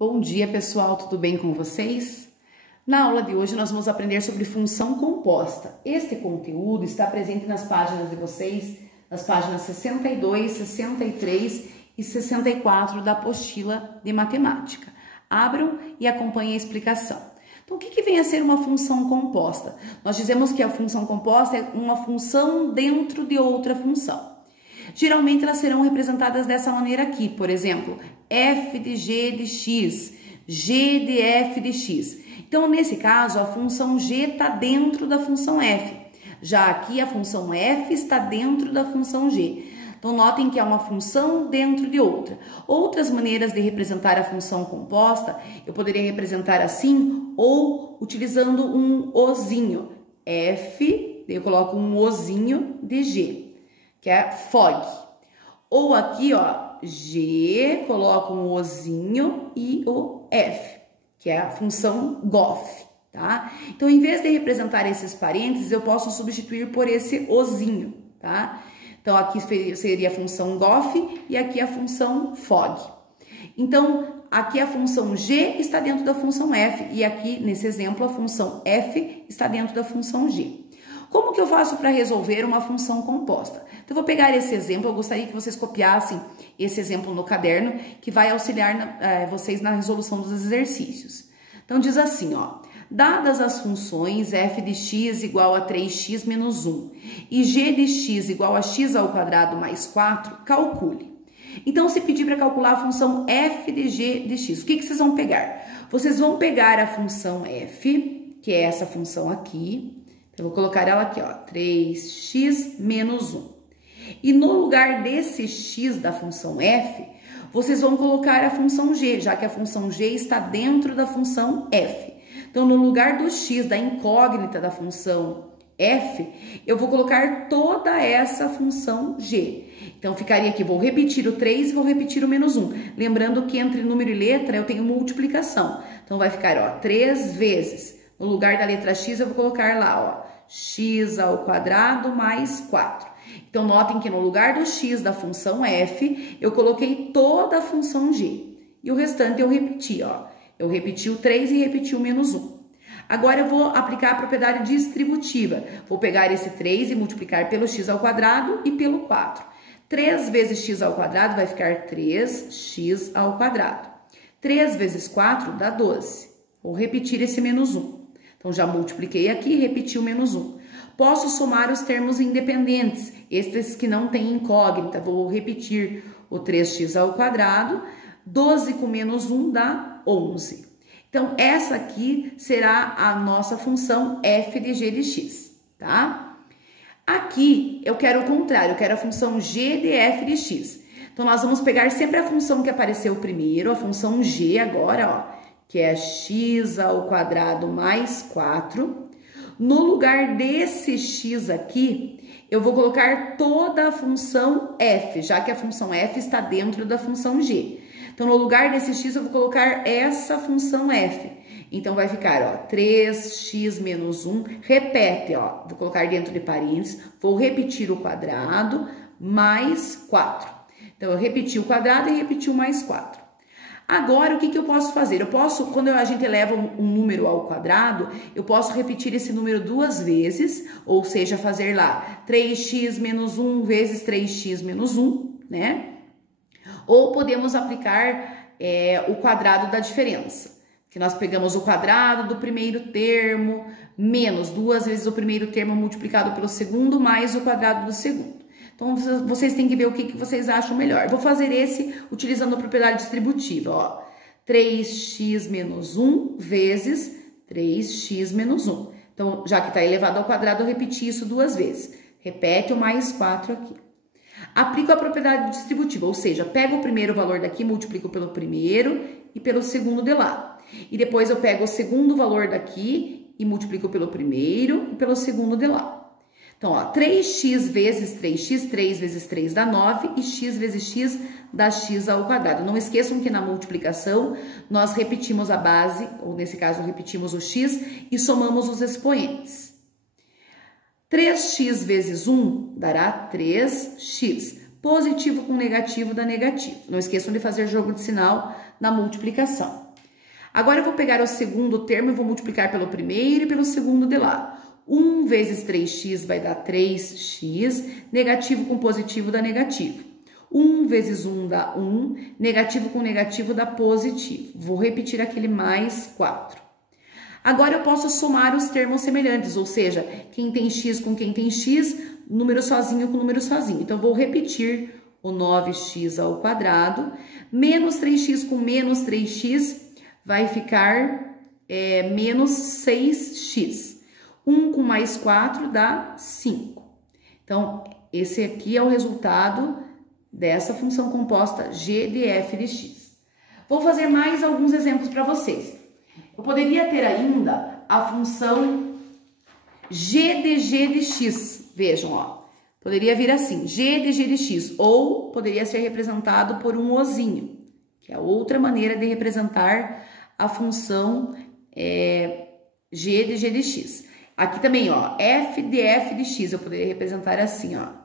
Bom dia, pessoal, tudo bem com vocês? Na aula de hoje nós vamos aprender sobre função composta. Este conteúdo está presente nas páginas de vocês, nas páginas 62, 63 e 64 da apostila de matemática. Abram e acompanhem a explicação. Então, o que vem a ser uma função composta? Nós dizemos que a função composta é uma função dentro de outra função. Geralmente elas serão representadas dessa maneira aqui, por exemplo, f de g de x, g de f de x. Então, nesse caso, a função g está dentro da função f. Já aqui, a função f está dentro da função g. Então, notem que é uma função dentro de outra. Outras maneiras de representar a função composta, eu poderia representar assim ou utilizando um ozinho. F, eu coloco um ozinho de g, que é fog. Ou aqui, ó, G, coloco um ozinho e o F, que é a função gof, tá? Então, em vez de representar esses parênteses, eu posso substituir por esse ozinho, tá? Então, aqui seria a função gof e aqui a função fog. Então, aqui a função G está dentro da função F e aqui, nesse exemplo, a função F está dentro da função G. Como que eu faço para resolver uma função composta? Então, eu vou pegar esse exemplo, eu gostaria que vocês copiassem esse exemplo no caderno, que vai auxiliar vocês na resolução dos exercícios. Então, diz assim, ó, dadas as funções f de x igual a 3x menos 1 e g de x igual a x ao quadrado mais 4, calcule. Então, se pedir para calcular a função f de g de x, o que vocês vão pegar? Vocês vão pegar a função f, que é essa função aqui. Eu vou colocar ela aqui, ó, 3x menos 1. E no lugar desse x da função f, vocês vão colocar a função g, já que a função g está dentro da função f. Então, no lugar do x da incógnita da função f, eu vou colocar toda essa função g. Então, ficaria aqui, vou repetir o 3 e vou repetir o menos 1. Lembrando que entre número e letra eu tenho multiplicação. Então, vai ficar, ó, 3 vezes. No lugar da letra x, eu vou colocar lá, ó, x ao quadrado mais 4. Então, notem que no lugar do x da função f, eu coloquei toda a função g. E o restante eu repeti, ó. Eu repeti o 3 e repeti o menos 1. Agora, eu vou aplicar a propriedade distributiva. Vou pegar esse 3 e multiplicar pelo x ao quadrado e pelo 4. 3 vezes x ao quadrado vai ficar 3x ao quadrado. 3 vezes 4 dá 12. Vou repetir esse menos 1. Então, já multipliquei aqui e repeti o menos 1. Posso somar os termos independentes, estes que não têm incógnita. Vou repetir o 3x ao quadrado, 12 com menos 1 dá 11. Então, essa aqui será a nossa função f de g de x, tá? Aqui, eu quero o contrário, eu quero a função g de f de x. Então, nós vamos pegar sempre a função que apareceu primeiro, a função g agora, ó, que é x ao quadrado mais 4. No lugar desse x aqui, eu vou colocar toda a função f, já que a função f está dentro da função g. Então, no lugar desse x, eu vou colocar essa função f. Então, vai ficar, ó, 3x menos 1, repete, ó, vou colocar dentro de parênteses, vou repetir o quadrado mais 4. Então, eu repeti o quadrado e repeti o mais 4. Agora, o que eu posso fazer? Eu posso, quando a gente eleva um número ao quadrado, eu posso repetir esse número duas vezes, ou seja, fazer lá 3x menos 1 vezes 3x menos 1, né? Ou podemos aplicar o quadrado da diferença, que nós pegamos o quadrado do primeiro termo, menos 2 vezes o primeiro termo multiplicado pelo segundo, mais o quadrado do segundo. Então, vocês têm que ver o que vocês acham melhor. Vou fazer esse utilizando a propriedade distributiva, ó. 3x menos 1 vezes 3x menos 1. Então, já que está elevado ao quadrado, eu repeti isso duas vezes. Repete o mais 4 aqui. Aplico a propriedade distributiva, ou seja, pego o primeiro valor daqui, multiplico pelo primeiro e pelo segundo de lá. E depois eu pego o segundo valor daqui e multiplico pelo primeiro e pelo segundo de lá. Então, ó, 3x vezes 3x, 3 vezes 3 dá 9 e x vezes x dá x ao quadrado. Não esqueçam que na multiplicação nós repetimos a base, ou nesse caso repetimos o x e somamos os expoentes. 3x vezes 1 dará 3x. Positivo com negativo dá negativo. Não esqueçam de fazer jogo de sinal na multiplicação. Agora eu vou pegar o segundo termo e vou multiplicar pelo primeiro e pelo segundo de lá. 1 vezes 3x vai dar 3x, negativo com positivo dá negativo. 1 vezes 1 dá 1, negativo com negativo dá positivo. Vou repetir aquele mais 4. Agora eu posso somar os termos semelhantes, ou seja, quem tem x com quem tem x, número sozinho com número sozinho. Então, vou repetir o 9x ao quadrado, menos 3x com menos 3x vai ficar menos 6x. 1 com mais 4 dá 5. Então, esse aqui é o resultado dessa função composta g de f de x. Vou fazer mais alguns exemplos para vocês. Eu poderia ter ainda a função g de g de x. Vejam, ó. Poderia vir assim, g de g de x. Ou poderia ser representado por um ozinho, que é outra maneira de representar a função g de g de x. Aqui também, ó, f de x. Eu poderia representar assim, ó.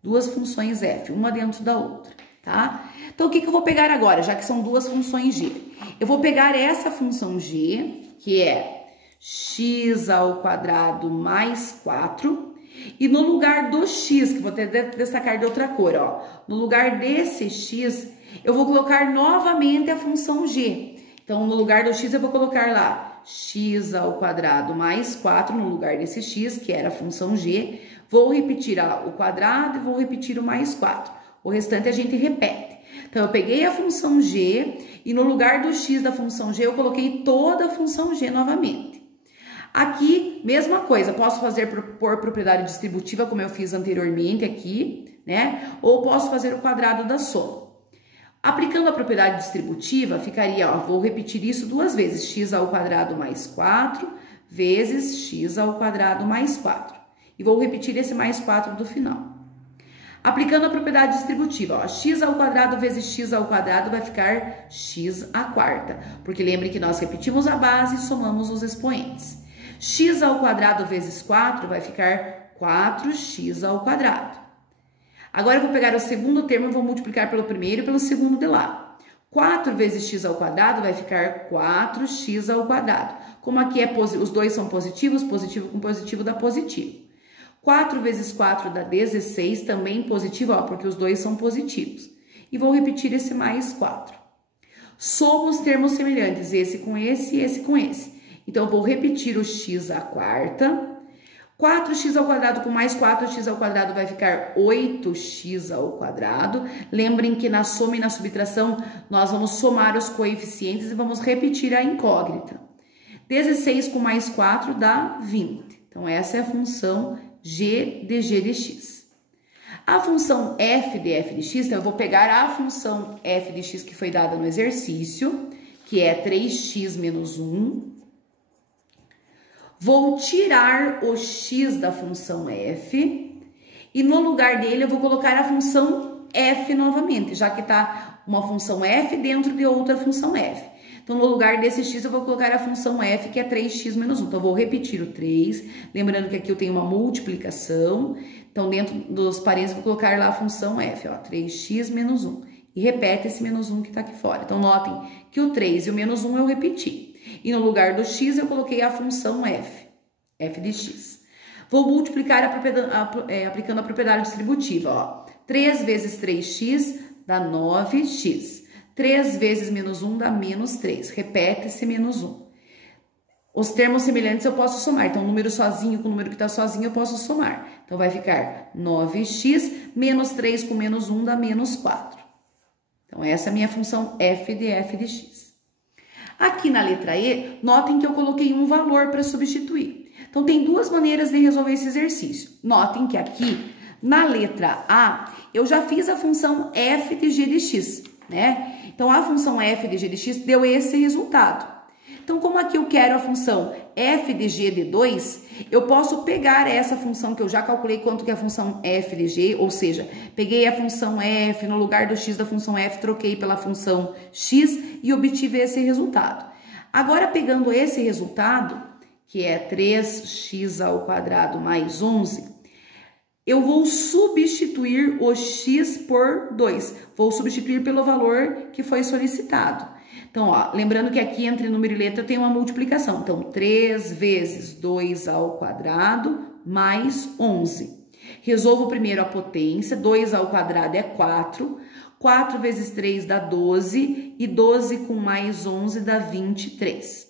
Duas funções f, uma dentro da outra, tá? Então, o que eu vou pegar agora, já que são duas funções g? Eu vou pegar essa função g, que é x ao quadrado mais 4, e no lugar do x, que vou ter que destacar de outra cor, ó, no lugar desse x, eu vou colocar novamente a função g. Então, no lugar do x, eu vou colocar lá x ao quadrado mais 4, no lugar desse x, que era a função g. Vou repetir o quadrado e vou repetir o mais 4. O restante a gente repete. Então, eu peguei a função g e no lugar do x da função g, eu coloquei toda a função g novamente. Aqui, mesma coisa, posso fazer por propriedade distributiva, como eu fiz anteriormente aqui, né? Ou posso fazer o quadrado da soma. Aplicando a propriedade distributiva, ficaria, ó, vou repetir isso duas vezes, x ao quadrado mais 4 vezes x ao quadrado mais 4. E vou repetir esse mais 4 do final. Aplicando a propriedade distributiva, ó, x ao quadrado vezes x ao quadrado vai ficar x à quarta. Porque lembre que nós repetimos a base e somamos os expoentes. X ao quadrado vezes 4 vai ficar 4x ao quadrado. Agora eu vou pegar o segundo termo e vou multiplicar pelo primeiro e pelo segundo de lá. 4 vezes x ao quadrado vai ficar 4x ao quadrado. Como aqui os dois são positivos, positivo com positivo dá positivo. 4 vezes 4 dá 16, também positivo, ó, porque os dois são positivos. E vou repetir esse mais 4. Somo os termos semelhantes, esse com esse e esse com esse. Então, eu vou repetir o x à quarta. 4x ao quadrado com mais 4x ao quadrado vai ficar 8x ao quadrado. Lembrem que na soma e na subtração, nós vamos somar os coeficientes e vamos repetir a incógnita. 16 com mais 4 dá 20. Então, essa é a função g de g de x. A função f de x, então eu vou pegar a função f de x que foi dada no exercício, que é 3x menos 1. Vou tirar o x da função f e no lugar dele eu vou colocar a função f novamente, já que está uma função f dentro de outra função f. Então, no lugar desse x, eu vou colocar a função f, que é 3x menos 1. Então, eu vou repetir o 3, lembrando que aqui eu tenho uma multiplicação. Então, dentro dos parênteses, eu vou colocar lá a função f, ó, 3x menos 1. E repete esse menos 1 que está aqui fora. Então, notem que o 3 e o menos 1 eu repeti. E no lugar do x, eu coloquei a função f de x. Vou multiplicar aplicando a propriedade distributiva, ó. 3 vezes 3x dá 9x. 3 vezes menos 1 dá menos 3. Repete esse menos 1. Os termos semelhantes eu posso somar. Então, o número sozinho com o número que está sozinho eu posso somar. Então, vai ficar 9x menos 3 com menos 1 dá menos 4. Então, essa é a minha função f de x. Aqui na letra E, notem que eu coloquei um valor para substituir. Então, tem duas maneiras de resolver esse exercício. Notem que aqui, na letra A, eu já fiz a função f de g de x, né? Então, a função f de g de x deu esse resultado. Então, como aqui eu quero a função f de g de 2, eu posso pegar essa função que eu já calculei quanto que é a função f de g, ou seja, peguei a função f, no lugar do x da função f, troquei pela função x e obtive esse resultado. Agora, pegando esse resultado, que é 3x ao quadrado mais 11, eu vou substituir o x por 2. Vou substituir pelo valor que foi solicitado. Então, ó, lembrando que aqui entre número e letra tem uma multiplicação. Então, 3 vezes 2 ao quadrado mais 11. Resolvo primeiro a potência, 2 ao quadrado é 4. 4 vezes 3 dá 12 e 12 com mais 11 dá 23.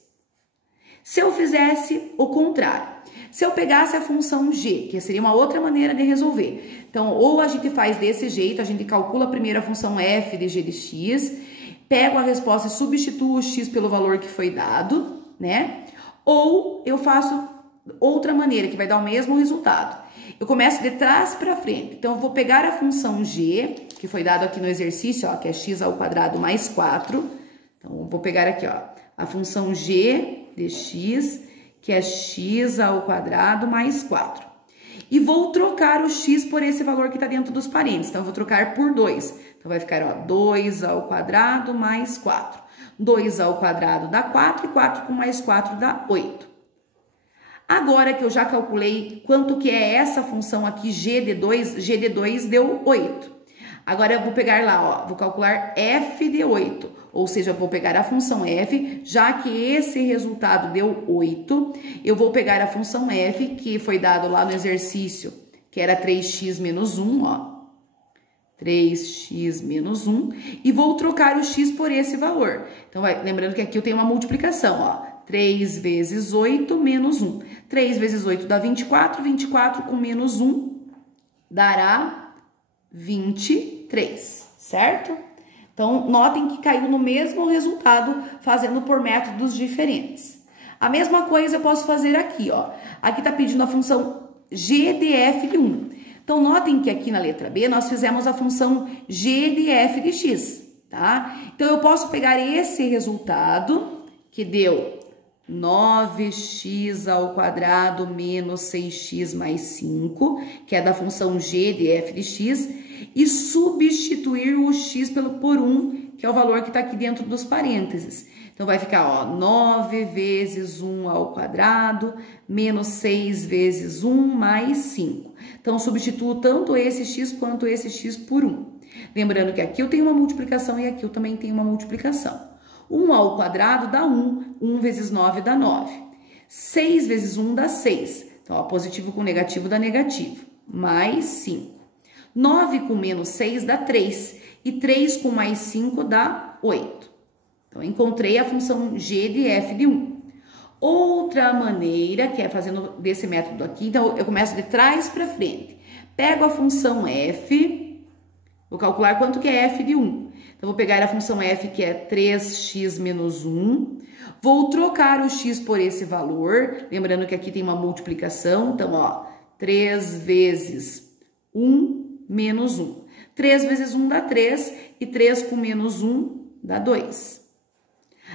Se eu fizesse o contrário, se eu pegasse a função g, que seria uma outra maneira de resolver. Então, ou a gente faz desse jeito, a gente calcula primeiro a função f de g de x, pego a resposta e substituo o x pelo valor que foi dado, né? Ou eu faço outra maneira, que vai dar o mesmo resultado. Eu começo de trás para frente. Então, eu vou pegar a função g, que foi dado aqui no exercício, ó, que é x ao quadrado mais 4. Então, eu vou pegar aqui, ó, a função g de x, que é x ao quadrado mais 4. E vou trocar o x por esse valor que está dentro dos parênteses. Então, eu vou trocar por 2. Então, vai ficar, ó, 2 ao quadrado mais 4. 2 ao quadrado dá 4 e 4 com mais 4 dá 8. Agora que eu já calculei quanto que é essa função aqui, g de 2 deu 8. Agora eu vou pegar lá, ó, vou calcular f de 8, ou seja, eu vou pegar a função f, já que esse resultado deu 8, eu vou pegar a função f, que foi dado lá no exercício, que era 3x menos 1, ó, 3x menos 1, e vou trocar o x por esse valor. Então, lembrando que aqui eu tenho uma multiplicação, ó, 3 vezes 8 menos 1. 3 vezes 8 dá 24, 24 com menos 1 dará 23, certo? Então, notem que caiu no mesmo resultado, fazendo por métodos diferentes. A mesma coisa eu posso fazer aqui, ó. Aqui tá pedindo a função g de f de 1. Então, notem que aqui na letra B, nós fizemos a função g de f de x, tá? Então, eu posso pegar esse resultado, que deu 9x ao quadrado menos 6x mais 5, que é da função g de f de x, e substituir o x por 1, que é o valor que está aqui dentro dos parênteses. Então, vai ficar, ó, 9 vezes 1 ao quadrado, menos 6 vezes 1 mais 5. Então, substituo tanto esse x quanto esse x por 1. Lembrando que aqui eu tenho uma multiplicação e aqui eu também tenho uma multiplicação. 1 ao quadrado dá 1, 1 vezes 9 dá 9. 6 vezes 1 dá 6. Então, ó, positivo com negativo dá negativo, mais 5. 9 com menos 6 dá 3, e 3 com mais 5 dá 8. Então, encontrei a função g de f de 1. Outra maneira, que é fazendo desse método aqui, então, eu começo de trás para frente. Pego a função f, vou calcular quanto que é f de 1. Então, vou pegar a função f, que é 3x menos 1. Vou trocar o x por esse valor. Lembrando que aqui tem uma multiplicação. Então, ó, 3 vezes 1 menos 1. 3 vezes 1 dá 3. E 3 com menos 1 dá 2.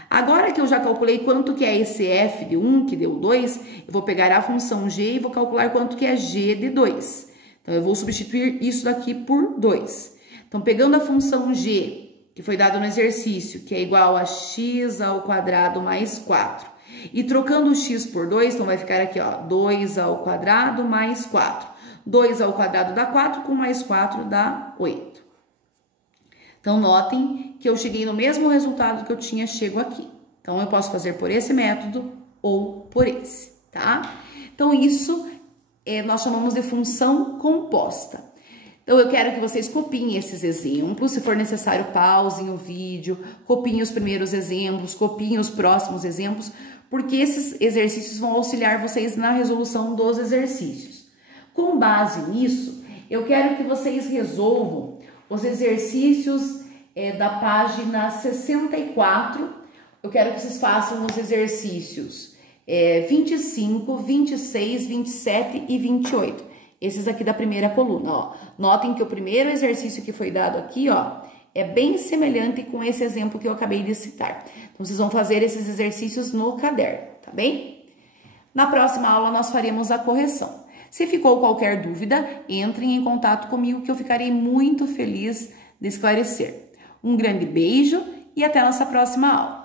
Agora que eu já calculei quanto que é esse f de 1, que deu 2, eu vou pegar a função g e vou calcular quanto que é g de 2. Então, eu vou substituir isso daqui por 2. Então, pegando a função g, que foi dado no exercício, que é igual a x ao quadrado mais 4. E trocando o x por 2, então vai ficar aqui, ó, 2 ao quadrado mais 4. 2 ao quadrado dá 4, com mais 4 dá 8. Então, notem que eu cheguei no mesmo resultado que eu tinha chego aqui. Então, eu posso fazer por esse método ou por esse, tá? Então, isso nós chamamos de função composta. Então, eu quero que vocês copiem esses exemplos, se for necessário, pausem o vídeo, copiem os primeiros exemplos, copiem os próximos exemplos, porque esses exercícios vão auxiliar vocês na resolução dos exercícios. Com base nisso, eu quero que vocês resolvam os exercícios da página 64. Eu quero que vocês façam os exercícios 25, 26, 27 e 28. Esses aqui da primeira coluna, ó. Notem que o primeiro exercício que foi dado aqui, ó, é bem semelhante com esse exemplo que eu acabei de citar. Então, vocês vão fazer esses exercícios no caderno, tá bem? Na próxima aula, nós faremos a correção. Se ficou qualquer dúvida, entrem em contato comigo que eu ficarei muito feliz de esclarecer. Um grande beijo e até a nossa próxima aula.